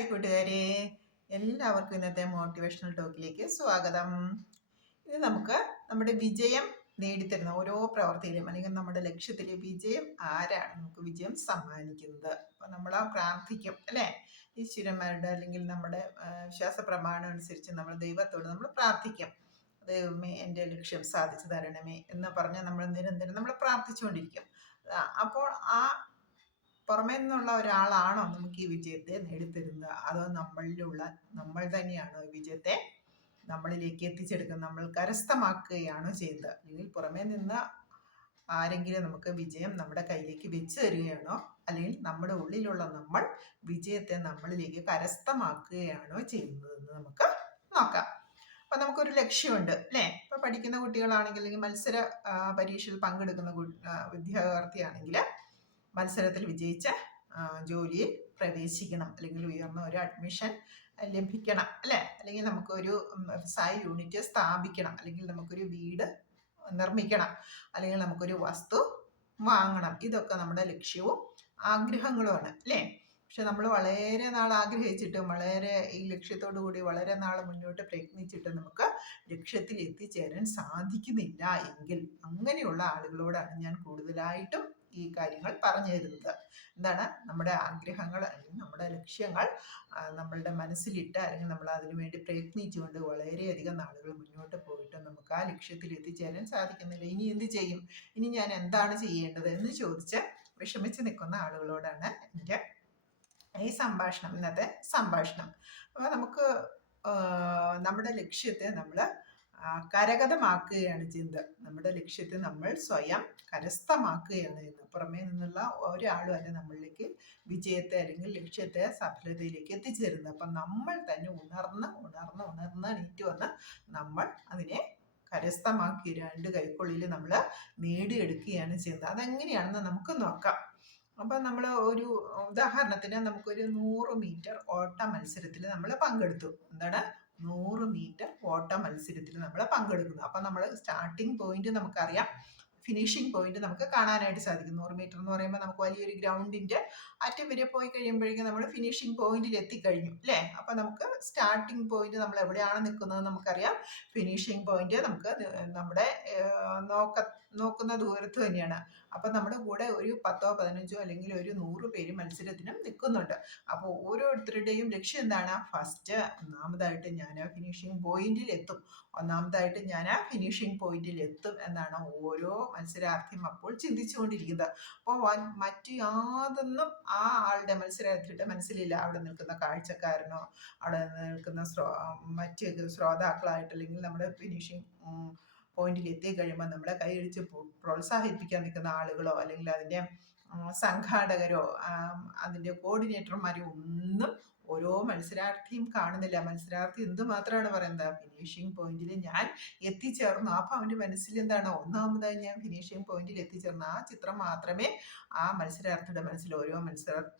Hi കൂട്ടുകാരെ, എല്ലാവർക്കും ഇന്നത്തെ മോട്ടിവേഷണൽ ടോക്കിലേക്ക് സ്വാഗതം. ഇത് നമുക്ക് നമ്മുടെ വിജയം നേടിത്തരുന്ന ഓരോ പ്രവർത്തിയിലും അല്ലെങ്കിൽ നമ്മുടെ ലക്ഷ്യത്തിൽ വിജയം ആരാണ് നമുക്ക് വിജയം സമ്മാനിക്കുന്നത്. അപ്പം നമ്മൾ പ്രാർത്ഥിക്കും അല്ലേ, ഈശ്വരന്മാരുടെ അല്ലെങ്കിൽ നമ്മുടെ വിശ്വാസ പ്രമാണം അനുസരിച്ച് നമ്മൾ ദൈവത്തോട് നമ്മൾ പ്രാർത്ഥിക്കും. ദൈവമേ എൻ്റെ ലക്ഷ്യം സാധിച്ചു തരണമേ എന്ന് പറഞ്ഞ് നമ്മൾ നിരന്തരം നമ്മൾ പ്രാർത്ഥിച്ചുകൊണ്ടിരിക്കും. അപ്പോൾ ആ പുറമേ നിന്നുള്ള ഒരാളാണോ നമുക്ക് ഈ വിജയത്തെ നേടിത്തരുന്നത്, അതോ നമ്മൾ തന്നെയാണോ ഈ വിജയത്തെ നമ്മളിലേക്ക് എത്തിച്ചെടുക്കുന്നത്, നമ്മൾ കരസ്ഥമാക്കുകയാണോ ചെയ്യുന്നത്? അല്ലെങ്കിൽ പുറമേ നിന്ന് ആരെങ്കിലും നമുക്ക് വിജയം നമ്മുടെ കയ്യിലേക്ക് വെച്ച് തരികയാണോ, അല്ലെങ്കിൽ നമ്മുടെ ഉള്ളിലുള്ള നമ്മൾ വിജയത്തെ നമ്മളിലേക്ക് കരസ്ഥമാക്കുകയാണോ ചെയ്യുന്നതെന്ന് നമുക്ക് നോക്കാം. അപ്പൊ നമുക്കൊരു ലക്ഷ്യമുണ്ട് അല്ലേ. ഇപ്പൊ പഠിക്കുന്ന കുട്ടികളാണെങ്കിൽ, അല്ലെങ്കിൽ മത്സര പരീക്ഷയിൽ പങ്കെടുക്കുന്ന വിദ്യാർത്ഥിയാണെങ്കിൽ മത്സരത്തിൽ വിജയിച്ച് ജോലിയിൽ പ്രവേശിക്കണം, അല്ലെങ്കിൽ ഉയർന്ന ഒരു അഡ്മിഷൻ ലഭിക്കണം അല്ലേ, അല്ലെങ്കിൽ നമുക്കൊരു വ്യവസായ യൂണിറ്റ് സ്ഥാപിക്കണം, അല്ലെങ്കിൽ നമുക്കൊരു വീട് നിർമ്മിക്കണം, അല്ലെങ്കിൽ നമുക്കൊരു വസ്തു വാങ്ങണം. ഇതൊക്കെ നമ്മുടെ ലക്ഷ്യവും ആഗ്രഹങ്ങളുമാണ് അല്ലേ. പക്ഷെ നമ്മൾ വളരെ നാൾ ആഗ്രഹിച്ചിട്ടും വളരെ ഈ ലക്ഷ്യത്തോടു കൂടി വളരെ നാൾ മുന്നോട്ട് പ്രയത്നിച്ചിട്ടും നമുക്ക് ലക്ഷ്യത്തിൽ എത്തിച്ചേരാൻ സാധിക്കുന്നില്ല എങ്കിൽ അങ്ങനെയുള്ള ആളുകളോടാണ് ഞാൻ കൂടുതലായിട്ടും ഈ കാര്യങ്ങൾ പറഞ്ഞു തരുന്നത്. എന്താണ്, നമ്മുടെ ആഗ്രഹങ്ങൾ അല്ലെങ്കിൽ നമ്മുടെ ലക്ഷ്യങ്ങൾ നമ്മളുടെ മനസ്സിലിട്ട് അല്ലെങ്കിൽ നമ്മൾ അതിനു വേണ്ടി പ്രയത്നിച്ചുകൊണ്ട് വളരെയധികം നാളുകൾ മുന്നോട്ട് പോയിട്ട് നമുക്ക് ആ ലക്ഷ്യത്തിൽ എത്തിച്ചേരാൻ സാധിക്കുന്നില്ല. ഇനി എന്ത് ചെയ്യും, ഇനി ഞാൻ എന്താണ് ചെയ്യേണ്ടത് എന്ന് ചോദിച്ച് വിഷമിച്ച് നിൽക്കുന്ന ആളുകളോടാണ് എൻ്റെ ഈ സംഭാഷണം, ഇന്നത്തെ സംഭാഷണം. അപ്പോൾ നമുക്ക് നമ്മുടെ ലക്ഷ്യത്തെ നമ്മൾ കരഗതമാക്കുകയാണ് ചെയ്യുന്നത്. നമ്മുടെ ലക്ഷ്യത്തെ നമ്മൾ സ്വയം കരസ്ഥമാക്കുകയാണ് ചെയ്യുന്നത്. പുറമേ നിന്നുള്ള ഒരാളും അല്ല നമ്മളിലേക്ക് വിജയത്തെ അല്ലെങ്കിൽ ലക്ഷ്യത്തെ സഫലതയിലേക്ക് എത്തിച്ചേരുന്നത്. അപ്പം നമ്മൾ തന്നെ ഉണർന്ന് എണീറ്റ് വന്ന് നമ്മൾ അതിനെ കരസ്ഥമാക്കി രണ്ട് കൈക്കുള്ളിൽ നമ്മൾ നേടിയെടുക്കുകയാണ് ചെയ്യുന്നത്. അതെങ്ങനെയാണെന്ന് നമുക്ക് നോക്കാം. അപ്പം നമ്മൾ ഒരു ഉദാഹരണത്തിന് നമുക്കൊരു 100 മീറ്റർ ഓട്ട മത്സരത്തിൽ നമ്മൾ പങ്കെടുത്തു. എന്താണ്, 100 മീറ്റർ ഓട്ട മത്സരത്തിൽ നമ്മൾ പങ്കെടുക്കുന്നു. അപ്പം നമ്മൾ സ്റ്റാർട്ടിങ് പോയിന്റ് നമുക്കറിയാം, ഫിനിഷിംഗ് പോയിന്റ് നമുക്ക് കാണാനായിട്ട് സാധിക്കും. 100 മീറ്റർ എന്ന് പറയുമ്പോൾ നമുക്ക് വലിയൊരു ഗ്രൗണ്ടിന്റെ അറ്റം വരെ പോയി കഴിയുമ്പോഴേക്കും നമ്മൾ ഫിനിഷിംഗ് പോയിന്റിൽ എത്തിക്കഴിഞ്ഞു അല്ലേ. അപ്പം നമുക്ക് സ്റ്റാർട്ടിംഗ് പോയിന്റ് നമ്മൾ എവിടെയാണ് നിൽക്കുന്നത് നമുക്കറിയാം. ഫിനിഷിംഗ് പോയിന്റ് നമുക്ക് നമ്മുടെ നോക്കുന്ന ദൂരത്ത് തന്നെയാണ്. അപ്പം നമ്മുടെ കൂടെ ഒരു 10 15 അല്ലെങ്കിൽ ഒരു 100 പേര് മത്സരത്തിനും നിൽക്കുന്നുണ്ട്. അപ്പോൾ ഓരോരുത്തരുടെയും ലക്ഷ്യം എന്താണ്, ഒന്നാമതായിട്ട് ഞാൻ ആ ഫിനിഷിംഗ് പോയിന്റിൽ എത്തും, എന്നാണ് ഓരോ മത്സരാർത്ഥിയും അപ്പോൾ ചിന്തിച്ചുകൊണ്ടിരിക്കുന്നത്. അപ്പോൾ മറ്റു യാതൊന്നും ആ ആളുടെ മത്സരാർത്ഥിയുടെ മനസ്സിലില്ല. അവിടെ നിൽക്കുന്ന കാഴ്ചക്കാരനോ അവിടെ നിൽക്കുന്ന മറ്റ് ശ്രോതാക്കളായിട്ട്, അല്ലെങ്കിൽ നമ്മുടെ ഫിനിഷിംഗ് പോയിന്റിൽ എത്തി കഴിയുമ്പോൾ നമ്മളെ കൈയടിച്ച് പ്രോത്സാഹിപ്പിക്കാൻ നിൽക്കുന്ന ആളുകളോ അല്ലെങ്കിൽ അതിൻ്റെ സംഘാടകരോ അതിൻ്റെ കോർഡിനേറ്റർമാരോ ഒന്നും ഓരോ മത്സരാർത്ഥിയും കാണുന്നില്ല. മത്സരാർത്ഥി എന്തുമാത്രമാണ് പറയുന്നത്, ഫിനിഷിംഗ് പോയിന്റിൽ ഞാൻ എത്തിച്ചേർന്നു. അപ്പം അവൻ്റെ മനസ്സിൽ എന്താണ്, ഒന്നാമതായി ഞാൻ ഫിനിഷിംഗ് പോയിന്റിൽ എത്തിച്ചേർന്നു. ആ ചിത്രം മാത്രമേ ആ മത്സരാർത്ഥിയുടെ മനസ്സിൽ, ഓരോ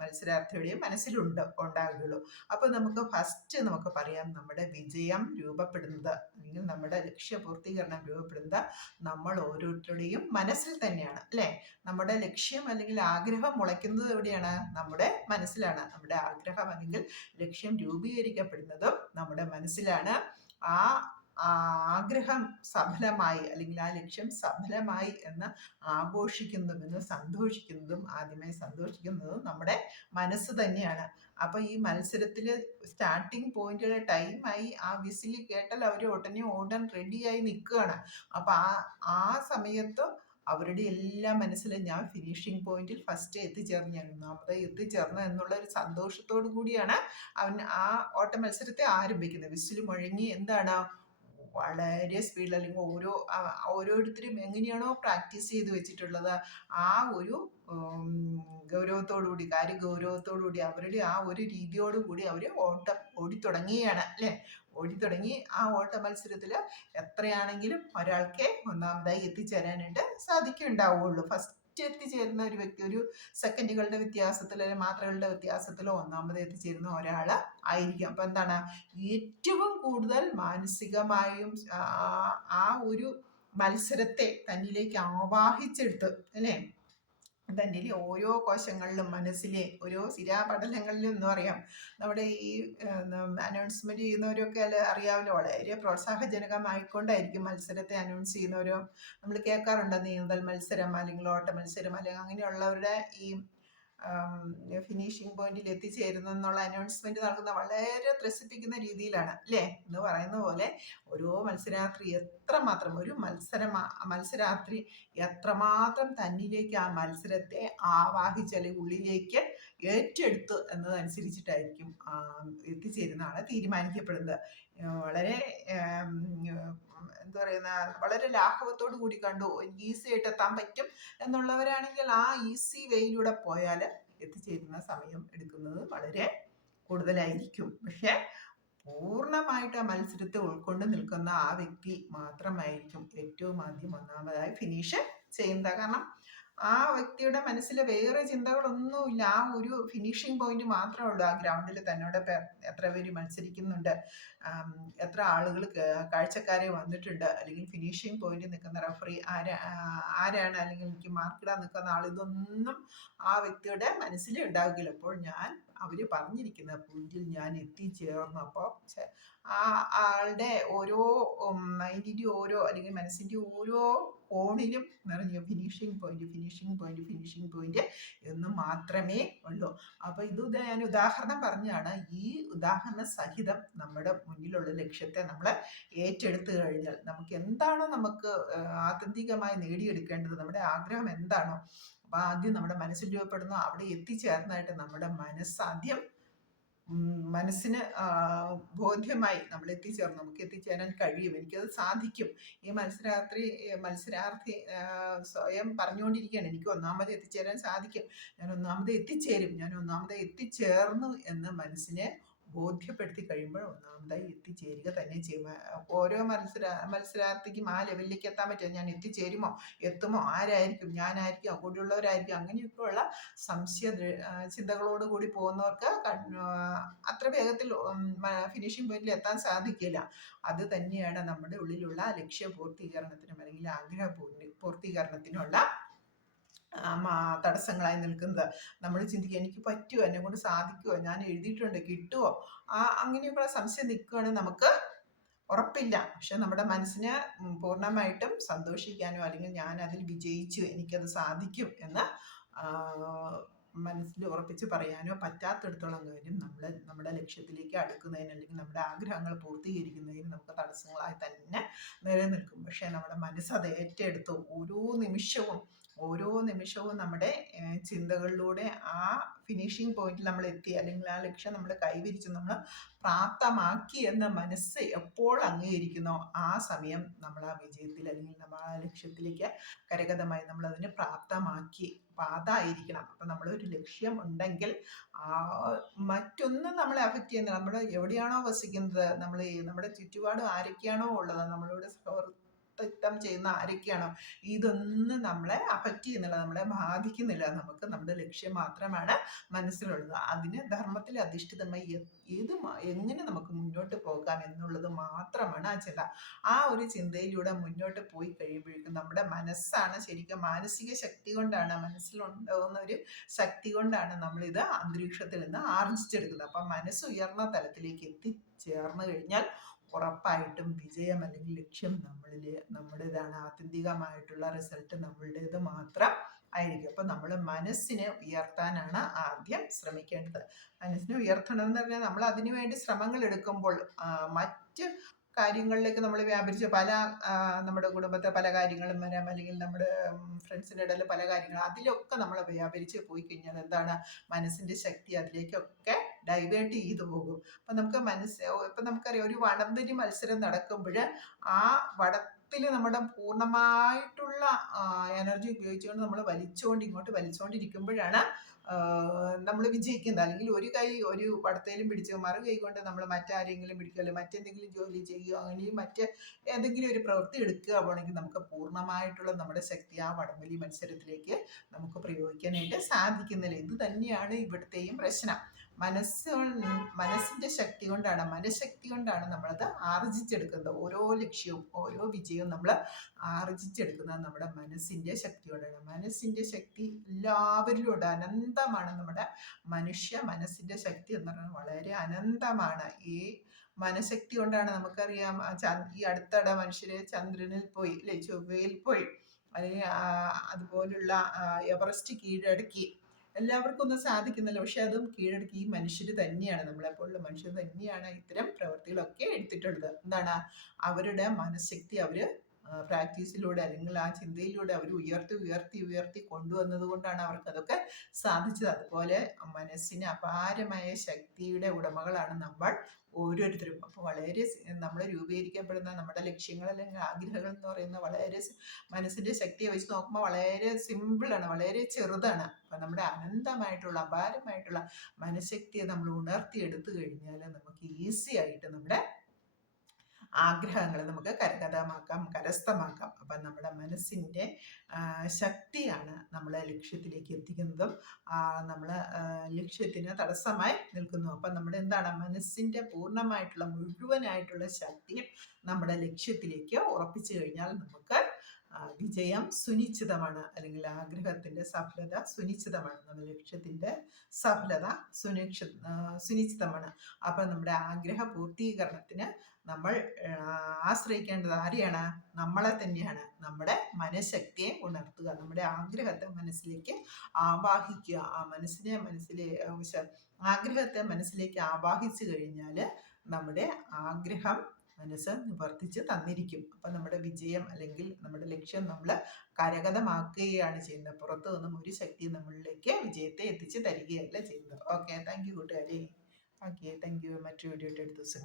മത്സരാർത്ഥിയുടെയും ഉണ്ടാകുകയുള്ളൂ. അപ്പോൾ നമുക്ക് പറയാം, നമ്മുടെ വിജയം രൂപപ്പെടുന്നത് അല്ലെങ്കിൽ നമ്മുടെ ലക്ഷ്യപൂർത്തീകരണം രൂപപ്പെടുന്നത് നമ്മൾ ഓരോരുത്തരുടെയും മനസ്സിൽ തന്നെയാണ് അല്ലേ. നമ്മുടെ ലക്ഷ്യം അല്ലെങ്കിൽ ആഗ്രഹം മുളയ്ക്കുന്നത് എവിടെയാണ്, നമ്മുടെ മനസ്സിലാണ്. നമ്മുടെ ആഗ്രഹം അല്ലെങ്കിൽ ലക്ഷ്യം രൂപീകരിക്കപ്പെടുന്നതും നമ്മുടെ മനസ്സിലാണ്. ആ ആഗ്രഹം സഫലമായി അല്ലെങ്കിൽ ആ ലക്ഷ്യം സഫലമായി എന്ന് ആദ്യമായി സന്തോഷിക്കുന്നതും നമ്മുടെ മനസ്സ് തന്നെയാണ്. അപ്പൊ ഈ മത്സരത്തിൽ സ്റ്റാർട്ടിങ് പോയിന്റിലെ ടൈമായി ആ വിസിൽ കേട്ടാൽ അവർ ഉടനെ ഓടാൻ റെഡിയായി നിൽക്കുകയാണ്. അപ്പൊ ആ സമയത്ത് അവരുടെ എല്ലാ മനസ്സിലും ഞാൻ ഫിനിഷിംഗ് പോയിന്റിൽ ഫസ്റ്റ് എത്തിച്ചേർന്ന്, ഞാൻ ഒന്നാമതായി എത്തിച്ചേർന്നു എന്നുള്ള ഒരു സന്തോഷത്തോടു കൂടിയാണ് അവൻ ആ ഓട്ട മത്സരത്തെ ആരംഭിക്കുന്നത്. വിസിൽ മുഴങ്ങി എന്താണ്, വളരെ സ്പീഡിൽ, അല്ലെങ്കിൽ ഓരോരുത്തരും എങ്ങനെയാണോ പ്രാക്ടീസ് ചെയ്ത് വെച്ചിട്ടുള്ളത് ആ ഒരു കാര്യഗൗരവത്തോടുകൂടി അവരുടെ ആ ഒരു രീതിയോടുകൂടി അവർ ഓടിത്തുടങ്ങുകയാണ് അല്ലേ. ഓടിത്തുടങ്ങി ആ ഓട്ട മത്സരത്തിൽ എത്രയാണെങ്കിലും ഒരാൾക്ക് ഒന്നാമതായി എത്തിച്ചേരാനായിട്ട് സാധിക്കുന്നുണ്ടാവുള്ളൂ. ഫസ്റ്റ് എത്തിച്ചേരുന്ന ഒരു വ്യക്തി ഒരു സെക്കൻഡുകളുടെ വ്യത്യാസത്തിലോ മാത്രകളുടെ വ്യത്യാസത്തിലോ ഒന്നാമത് എത്തിച്ചേരുന്ന ഒരാൾ ആയിരിക്കും. അപ്പം എന്താണ്, ഏറ്റവും കൂടുതൽ മാനസികമായും ആ ഒരു മത്സരത്തെ തന്നിലേക്ക് ആവാഹിച്ചെടുത്ത് അല്ലേ, തൻ്റെ ഓരോ കോശങ്ങളിലും മനസ്സിലെ ഓരോ സിരാപടലങ്ങളിലും എന്ന് പറയാം. നമ്മുടെ ഈ അനൗൺസ്മെന്റ് ചെയ്യുന്നവരൊക്കെ അറിയാമല്ലോ, വളരെ പ്രോത്സാഹജനകമായിക്കൊണ്ടായിരിക്കും മത്സരത്തെ അനൗൺസ് ചെയ്യുന്നവരോ. നമ്മൾ കേൾക്കാറുണ്ട് നീന്തൽ മത്സരം അല്ലെങ്കിൽ ഓട്ട മത്സരം അല്ലെങ്കിൽ അങ്ങനെയുള്ളവരുടെ ഈ ഫിനിഷിംഗ് പോയിന്റിൽ എത്തിച്ചേരുന്നെന്നുള്ള അനൗൺസ്മെന്റ് നൽകുന്ന വളരെ ത്രസിപ്പിക്കുന്ന രീതിയിലാണ് അല്ലേ എന്ന് പറയുന്ന പോലെ ഓരോ മത്സരാർത്ഥി എത്രമാത്രം ഒരു മത്സരാർത്ഥി എത്രമാത്രം തന്നിലേക്ക് ആ മത്സരത്തെ ആവാഹിച്ച് അല്ലെങ്കിൽ ഉള്ളിലേക്ക് ഏറ്റെടുത്തു എന്നതനുസരിച്ചിട്ടായിരിക്കും എത്തിച്ചേരുന്ന ആളെ തീരുമാനിക്കപ്പെടുന്നത്. വളരെ എന്താ പറയുന്ന വളരെ ലാഘവത്തോടു കൂടി കണ്ടു എനിക്ക് ഈസി ആയിട്ട് എത്താൻ പറ്റും എന്നുള്ളവരാണെങ്കിൽ ആ ഈസി വേയിലൂടെ പോയാൽ എത്തിച്ചേരുന്ന സമയം എടുക്കുന്നത് വളരെ കൂടുതലായിരിക്കും. പക്ഷെ പൂർണ്ണമായിട്ട് ആ മത്സരത്തെ ഉൾക്കൊണ്ട് നിൽക്കുന്ന ആ വ്യക്തി മാത്രമായിരിക്കും ഏറ്റവും ആദ്യം ഒന്നാമതായി ഫിനിഷ് ചെയ്യുന്നത്. കാരണം ആ വ്യക്തിയുടെ മനസ്സിൽ വേറെ ചിന്തകളൊന്നുമില്ല, ആ ഒരു ഫിനിഷിംഗ് പോയിന്റ് മാത്രമേ ഉള്ളൂ. ആ ഗ്രൗണ്ടിൽ തന്നോട് എത്ര പേര് മത്സരിക്കുന്നുണ്ട്, എത്ര ആളുകൾ കാഴ്ചക്കാരെ വന്നിട്ടുണ്ട്, അല്ലെങ്കിൽ ഫിനിഷിംഗ് പോയിന്റ് നിൽക്കുന്ന റഫറി ആരാണ്, അല്ലെങ്കിൽ എനിക്ക് മാർക്കിടാൻ നിൽക്കുന്ന ആൾ, ഇതൊന്നും ആ വ്യക്തിയുടെ മനസ്സിൽ ഉണ്ടാവുകയില്ല. അപ്പോൾ അവര് പറഞ്ഞിരിക്കുന്ന പോയിന്റിൽ ഞാൻ എത്തിച്ചേർന്നു. അപ്പോൾ ആ ആളുടെ ഓരോ മൈൻഡിന്റെ ഓരോ അല്ലെങ്കിൽ മനസ്സിന്റെ ഓരോ കോണിലും നിറഞ്ഞു ഫിനിഷിംഗ് പോയിന്റ് എന്ന് മാത്രമേ ഉള്ളൂ. അപ്പൊ ഇത് ഞാൻ ഉദാഹരണം പറഞ്ഞാണ്. ഈ ഉദാഹരണ സഹിതം നമ്മുടെ മുന്നിലുള്ള ലക്ഷ്യത്തെ നമ്മൾ ഏറ്റെടുത്തു കഴിഞ്ഞാൽ നമുക്ക് എന്താണോ നമുക്ക് ആത്യന്തികമായി നേടിയെടുക്കേണ്ടത്, നമ്മുടെ ആഗ്രഹം എന്താണോ, അപ്പൊ ആദ്യം നമ്മുടെ മനസ്സിൽ രൂപപ്പെടുന്നു. അവിടെ എത്തിച്ചേർന്നായിട്ട് നമ്മുടെ മനസ്സാദ്യം മനസ്സിന് ബോധ്യമായി നമ്മൾ എത്തിച്ചേർന്നു, നമുക്ക് എത്തിച്ചേരാൻ കഴിയും, എനിക്കത് സാധിക്കും. ഈ മത്സരാർത്ഥി സ്വയം പറഞ്ഞുകൊണ്ടിരിക്കുകയാണ് എനിക്ക് ഒന്നാമത് എത്തിച്ചേരാൻ സാധിക്കും, ഞാൻ ഒന്നാമത് എത്തിച്ചേർന്നു എന്ന് മനസ്സിനെ ബോധ്യപ്പെടുത്തി കഴിയുമ്പോൾ ഒന്നാമതായി എത്തിച്ചേരുക തന്നെ ചെയ്യും. ഓരോ മത്സരാർത്ഥിക്കും ആ ലെവലിലേക്ക് എത്താൻ പറ്റും. ഞാൻ എത്തിച്ചേരുമോ, എത്തുമോ, ആരായിരിക്കും, ഞാനായിരിക്കും, കൂടെയുള്ളവരായിരിക്കും, അങ്ങനെയൊക്കെയുള്ള സംശയ ചിന്തകളോട് കൂടി പോകുന്നവർക്ക് അത്ര വേഗത്തിൽ ഫിനിഷിംഗ് പോയിന്റിൽ എത്താൻ സാധിക്കില്ല. അത് തന്നെയാണ് നമ്മുടെ ഉള്ളിലുള്ള ലക്ഷ്യ പൂർത്തീകരണത്തിനും അല്ലെങ്കിൽ ആഗ്രഹ പൂർത്തീകരണത്തിനുള്ള തടസ്സങ്ങളായി നിൽക്കുന്നത്. നമ്മൾ ചിന്തിക്കുക എനിക്ക് പറ്റുമോ, എന്നെ കൊണ്ട് സാധിക്കുമോ, ഞാൻ എഴുതിയിട്ടുണ്ട് കിട്ടുമോ, അങ്ങനെയൊക്കെയുള്ള സംശയം നിൽക്കുകയാണെങ്കിൽ നമുക്ക് ഉറപ്പില്ല. പക്ഷെ നമ്മുടെ മനസ്സിനെ പൂർണ്ണമായിട്ടും സന്തോഷിക്കാനോ അല്ലെങ്കിൽ ഞാൻ അതിൽ വിജയിച്ചു എനിക്കത് സാധിക്കും എന്ന് മനസ്സിൽ ഉറപ്പിച്ച് പറയാനോ പറ്റാത്തിടത്തോളം കാര്യം നമ്മുടെ ലക്ഷ്യത്തിലേക്ക് അടുക്കുന്നതിന് അല്ലെങ്കിൽ നമ്മുടെ ആഗ്രഹങ്ങൾ പൂർത്തീകരിക്കുന്നതിന് നമുക്ക് തടസ്സങ്ങളായി തന്നെ നിലനിൽക്കും. പക്ഷെ നമ്മുടെ മനസ്സ് അത് ഏറ്റെടുത്ത് ഓരോ നിമിഷവും നമ്മുടെ ചിന്തകളിലൂടെ ആ ഫിനിഷിംഗ് പോയിന്റിൽ നമ്മൾ എത്തി അല്ലെങ്കിൽ ആ ലക്ഷ്യം നമ്മൾ കൈവരിച്ചു, നമ്മൾ പ്രാപ്തമാക്കി എന്ന മനസ്സ് എപ്പോൾ അംഗീകരിക്കുന്നോ ആ സമയം നമ്മൾ ആ വിജയത്തിൽ അല്ലെങ്കിൽ നമ്മൾ ആ ലക്ഷ്യത്തിലേക്ക് കരഗതമായി നമ്മൾ അതിനെ പ്രാപ്തമാക്കി. അപ്പൊ അതായിരിക്കണം. അപ്പൊ നമ്മളൊരു ലക്ഷ്യം ഉണ്ടെങ്കിൽ മറ്റൊന്നും നമ്മളെ അഫക്റ്റ് ചെയ്യുന്നില്ല. നമ്മൾ എവിടെയാണോ വസിക്കുന്നത്, നമ്മുടെ ചുറ്റുപാടും ആരൊക്കെയാണോ ഉള്ളത്, നമ്മളോട് ചെയ്യുന്ന ആരൊക്കെയാണോ, ഇതൊന്നും നമ്മളെ അഫക്റ്റ് ചെയ്യുന്നില്ല, നമ്മളെ ബാധിക്കുന്നില്ല. നമുക്ക് നമ്മുടെ ലക്ഷ്യം മാത്രമാണ് മനസ്സിലുള്ളത്. അതിന് ധർമ്മത്തിൽ അധിഷ്ഠിതമായി എങ്ങനെ നമുക്ക് മുന്നോട്ട് പോകാം എന്നുള്ളത് മാത്രമാണ് ആ ചിന്ത. ആ ഒരു ചിന്തയിലൂടെ മുന്നോട്ട് പോയി കഴിയുമ്പോഴേക്കും നമ്മുടെ മനസ്സാണ് ശരിക്കും മാനസിക ശക്തി കൊണ്ടാണ്, മനസ്സിലുണ്ടാകുന്ന ഒരു ശക്തി കൊണ്ടാണ് നമ്മളിത് അന്തരീക്ഷത്തിൽ നിന്ന് ആർജിച്ചെടുക്കുന്നത്. അപ്പം മനസ്സ് ഉയർന്ന തലത്തിലേക്ക് എത്തിച്ചേർന്ന് കഴിഞ്ഞാൽ ഉറപ്പായിട്ടും വിജയം അല്ലെങ്കിൽ ലക്ഷ്യം നമ്മുടേതാണ്. ആത്യന്തികമായിട്ടുള്ള റിസൾട്ട് നമ്മളുടേത് മാത്രം ആയിരിക്കും. അപ്പൊ നമ്മൾ മനസ്സിനെ ഉയർത്താനാണ് ആദ്യം ശ്രമിക്കേണ്ടത്. മനസ്സിനെ ഉയർത്തണം എന്ന് പറഞ്ഞാൽ നമ്മൾ അതിനുവേണ്ടി ശ്രമങ്ങൾ എടുക്കുമ്പോൾ മറ്റ് കാര്യങ്ങളിലേക്ക് നമ്മൾ വ്യാപരിച്ച് നമ്മുടെ കുടുംബത്തെ പല കാര്യങ്ങളും വരാം, അല്ലെങ്കിൽ നമ്മുടെ ഫ്രണ്ട്സിൻ്റെ ഇടയിൽ പല കാര്യങ്ങളും, അതിലൊക്കെ നമ്മൾ വ്യാപരിച്ച് പോയി കഴിഞ്ഞാൽ എന്താണ്, മനസ്സിന്റെ ശക്തി അതിലേക്കൊക്കെ ഡൈവേർട്ട് ചെയ്തു പോകും. അപ്പൊ നമുക്കറിയാം ഒരു വടംവലി മത്സരം നടക്കുമ്പോൾ ആ വടത്തിൽ നമ്മുടെ പൂർണ്ണമായിട്ടുള്ള എനർജി ഉപയോഗിച്ചുകൊണ്ട് നമ്മൾ ഇങ്ങോട്ട് വലിച്ചുകൊണ്ടിരിക്കുമ്പോഴാണ് നമ്മൾ വിജയിക്കുന്നത്. അല്ലെങ്കിൽ ഒരു വടത്തേലും പിടിച്ച് മറു കൈ കൊണ്ട് നമ്മൾ മറ്റാരെങ്കിലും പിടിക്കുകയോ മറ്റെന്തെങ്കിലും ജോലി ചെയ്യുകയോ അങ്ങനെ ഏതെങ്കിലും ഒരു പ്രവൃത്തി എടുക്കുകയാണെങ്കിൽ നമുക്ക് പൂർണ്ണമായിട്ടുള്ള നമ്മുടെ ശക്തി ആ വടംവലി മത്സരത്തിലേക്ക് നമുക്ക് പ്രയോഗിക്കാനായിട്ട് സാധിക്കുന്നില്ല. ഇത് തന്നെയാണ് ഇവിടുത്തെയും പ്രശ്നം. മനസ്സിന്റെ ശക്തി കൊണ്ടാണ്, മനഃശക്തി കൊണ്ടാണ് നമ്മളത് ആർജിച്ചെടുക്കുന്നത്. ഓരോ ലക്ഷ്യവും ഓരോ വിജയവും നമ്മൾ ആർജിച്ചെടുക്കുന്നത് നമ്മുടെ മനസ്സിന്റെ ശക്തി കൊണ്ടാണ്. മനസ്സിന്റെ ശക്തി എല്ലാവരിലും ഉണ്ട്, അനന്തമാണ്. നമ്മുടെ മനസ്സിന്റെ ശക്തി എന്ന് പറയുന്നത് വളരെ അനന്തമാണ്. ഈ മനഃശക്തി കൊണ്ടാണ് നമുക്കറിയാം, ഈ അടുത്തിടെ മനുഷ്യര് ചന്ദ്രനിൽ പോയി അല്ലെ, ചൊവ്വയിൽ പോയി, അല്ലെങ്കിൽ അതുപോലുള്ള എവറസ്റ്റ് കീഴടക്കി. എല്ലാവർക്കും ഒന്നും സാധിക്കുന്നില്ല, പക്ഷെ അതും കീഴടക്കി ഈ മനുഷ്യർ തന്നെയാണ്, നമ്മളെപ്പോലുള്ള മനുഷ്യർ തന്നെയാണ് ഇത്തരം പ്രവൃത്തികളൊക്കെ എടുത്തിട്ടുള്ളത്. എന്താണ്? അവരുടെ മനഃശക്തി അവര് പ്രാക്ടീസിലൂടെ അല്ലെങ്കിൽ ആ ചിന്തയിലൂടെ അവർ ഉയർത്തി ഉയർത്തി ഉയർത്തി കൊണ്ടുവന്നത് കൊണ്ടാണ് അവർക്ക് അതൊക്കെ സാധിച്ചത്. അതുപോലെ മനസ്സിന് അപാരമായ ശക്തിയുടെ ഉടമകളാണ് നമ്മൾ ഓരോരുത്തരും. അപ്പോൾ വളരെ നമ്മൾ രൂപീകരിക്കപ്പെടുന്ന നമ്മുടെ ലക്ഷ്യങ്ങൾ അല്ലെങ്കിൽ ആഗ്രഹങ്ങൾ എന്ന് പറയുന്ന വളരെ മനസ്സിന്റെ ശക്തിയെ വെച്ച് നോക്കുമ്പോൾ വളരെ സിമ്പിളാണ്, വളരെ ചെറുതാണ്. അപ്പം നമ്മുടെ അനന്തമായിട്ടുള്ള അപാരമായിട്ടുള്ള മനഃശക്തിയെ നമ്മൾ ഉണർത്തിയെടുത്തു കഴിഞ്ഞാൽ നമുക്ക് ഈസി ആയിട്ട് നമ്മുടെ ആഗ്രഹങ്ങൾ നമുക്ക് കരസ്ഥമാക്കാം. അപ്പം നമ്മുടെ മനസ്സിൻ്റെ ശക്തിയാണ് നമ്മളെ ലക്ഷ്യത്തിലേക്ക് എത്തിക്കുന്നതും നമ്മളെ ലക്ഷ്യത്തിന് തടസ്സമായി നിൽക്കുന്നു. അപ്പം നമ്മുടെ എന്താണ്, മനസ്സിൻ്റെ പൂർണ്ണമായിട്ടുള്ള മുഴുവനായിട്ടുള്ള ശക്തിയും നമ്മുടെ ലക്ഷ്യത്തിലേക്ക് ഉറപ്പിച്ചു കഴിഞ്ഞാൽ നമുക്ക് വിജയം സുനിശ്ചിതമാണ്, അല്ലെങ്കിൽ ആഗ്രഹത്തിൻ്റെ സഫലത സുനിശ്ചിതമാണ്, നമ്മുടെ ലക്ഷ്യത്തിൻ്റെ സഫലത സുനിശ്ചിതമാണ്. അപ്പം നമ്മുടെ ആഗ്രഹ പൂർത്തീകരണത്തിന് നമ്മൾ ആശ്രയിക്കേണ്ടത് ആരെയാണ്? നമ്മളെ തന്നെയാണ്. നമ്മുടെ മനഃശക്തിയെ ഉണർത്തുക, നമ്മുടെ ആഗ്രഹത്തെ മനസ്സിലേക്ക് ആവാഹിക്കുക. ആഗ്രഹത്തെ മനസ്സിലേക്ക് ആവാഹിച്ചു കഴിഞ്ഞാൽ നമ്മുടെ ആഗ്രഹം മനസ്സ് നിവർത്തിച്ച് തന്നിരിക്കും. അപ്പം നമ്മുടെ വിജയം അല്ലെങ്കിൽ നമ്മുടെ ലക്ഷ്യം നമ്മൾ കരഗതമാക്കുകയാണ് ചെയ്യുന്നത്. പുറത്തു നിന്നും ഒരു ശക്തി നമ്മളിലേക്ക് വിജയത്തെ എത്തിച്ച് തരികയല്ല ചെയ്യുന്നത്. ഓക്കെ, താങ്ക് യു കൂട്ടുകാരെ. Okay, thank you. മറ്റൊരു വീഡിയോ ആയിട്ട് അടുത്ത ദിവസം